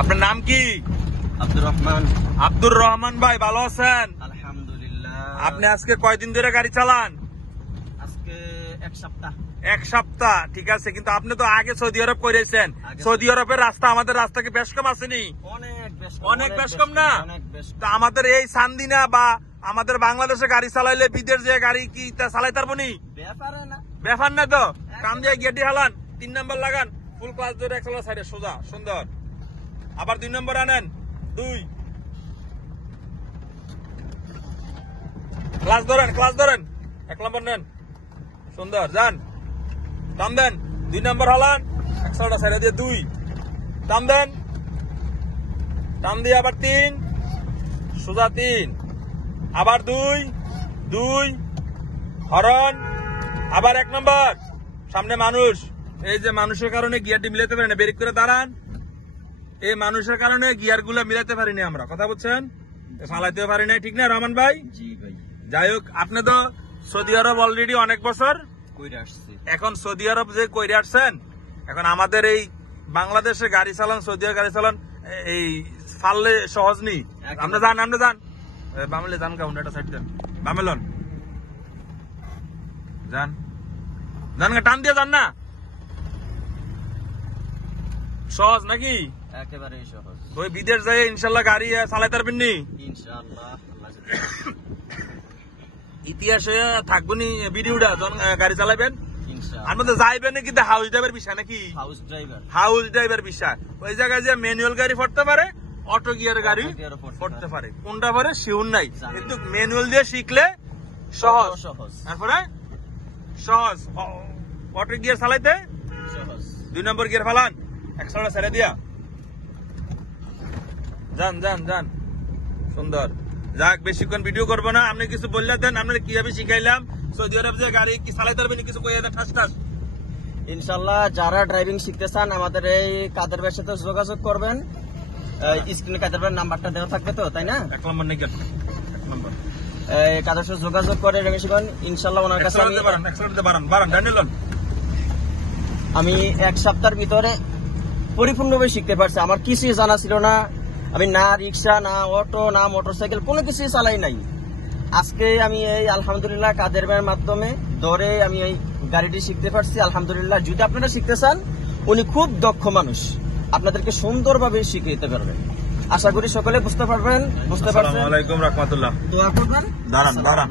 আপনার নাম কি? আব্দুর রহমান। আব্দুর রহমান ভাই, ভালো আছেন? আলহামদুলিল্লাহ। আপনি আজকে কয়দিন ধরে গাড়ি চালান? আজকে এক সপ্তাহ। এক সপ্তাহ, ঠিক আছে। কিন্তু আপনি তো আগে সৌদি আরব করেছেন। সৌদি আরবের রাস্তা আমাদের রাস্তা কি বেশ কম আসেনি? অনেক বেশ কম না? তা আমাদের এই সান্দিনা বা আমাদের বাংলাদেশে গাড়ি চালাইলে বিদেশ যে গাড়ি কি তা চালাই পারবো নি? ব্যাপার না তো। কাম দিয়ে গেটি হালান, 3 নম্বর লাগান, ফুল ক্লাস ধরে একশো সাইডে সোজা সুন্দর। আবার 2 নম্বর আনেন, 2 ক্লাস ধরেন 1 নম্বর নেন, সুন্দর। যান, টান দেন, 2 নম্বর হালান, 100টা সাইডে দিয়ে 2 টান দেন, টান দিয়ে আবার 3 সোজা 3, আবার 2 হরন, আবার 1 নম্বর। সামনে মানুষ, এই যে মানুষের কারণে গিয়ারটি মিলাতে পারি না, ব্রেক করে দাঁড়ান। এই মানুষের কারণে গিয়ার গুলা মিলাতে পারিনি আমরা, কথা বলছেন, চালাইতেও পারি না, ঠিক না রহমান ভাই? জি ভাই। যাই হোক, আপনি তো সৌদি আরব অলরেডি অনেক বছর কইরা আসছি। এখন সৌদি আরব যে কইরে আসছেন, এখন আমাদের এই বাংলাদেশে গাড়ি চালান, সৌদি আরব গাড়ি চালান, এই ফাললে সহজ নেই। আমরা যান বামেলে যান, কাউন্টার একটা সাইড দেন, বামেলন যান, টান দিয়ে যান না, সহজ নাকি? একেবারে সহজ। ওই বিদেশ যায় ইনশাল্লাহ গাড়ি চালাইতে পারবেন নি ইনশাআল্লাহ। ইতিহাসে থাকবো নি ভিডিওটা, যখন গাড়ি চালাবেন। ইনশাআল্লাহ। আর মধ্যে যাইবেন কিন্তু হাউস ড্রাইভার বিষয় নাকি? হাউস ড্রাইভার বিষয়। ওই জায়গায় যে ম্যানুয়াল গাড়ি পড়তে পারে, অটো গিয়ার গাড়ি পড়তে পারে, কোনটা পারে শিউর নাই, কিন্তু ম্যানুয়াল দিয়ে শিখলে সহজ। তারপরে সহজ অটো গিয়ার চালাইতে সহজ। 2 নম্বর গিয়ার ফালান, 100টা ছেড়ে দিয়া যান, সুন্দর। যাক, বেশিক্ষণ ভিডিও করবো না, আপনি কিছু বললে দেন, আপনার কিভাবে শিখাইলাম, সৌদি আরব যে গাড়ি কি চালাইতে পারবেন কিছু কইয়া দেন ঠাস। ইনশাআল্লাহ, যারা ড্রাইভিং শিখতে চান আমাদের এই কাদের ভাইয়ের সাথে যোগাযোগ করবেন। স্ক্রিনে কাদের ভাইয়ের নাম্বারটা দেওয়া থাকবে তো, তাই না? 1 নম্বর নেই, 1 নম্বর কাদের সাথে যোগাযোগ করে ড্রাইভিং শিখুন। ইনশাআল্লাহ ওনার কাছে আমি 1 সপ্তাহের ভিতরে পরিপূর্ণভাবে শিখতে পারছি। আমার কিছুই জানা ছিল না, আমি না রিক্সা, না অটো, না মোটরসাইকেল, কোনো কিছুই চালাই নাই। আজকে আমি এই আলহামদুলিল্লাহ কাদের ভাইয়ের মাধ্যমে ধরে আমি এই গাড়িটি শিখতে পারছি। আলহামদুলিল্লাহ, যদি আপনারা শিখতে চান, উনি খুব দক্ষ মানুষ, আপনাদেরকে সুন্দরভাবে শিখিয়ে দিতে পারবেন। আশা করি সকলে বুঝতে পারছেন। আসসালামু আলাইকুম রাহমাতুল্লাহ। দোয়া করবেন। দাঁড়ান।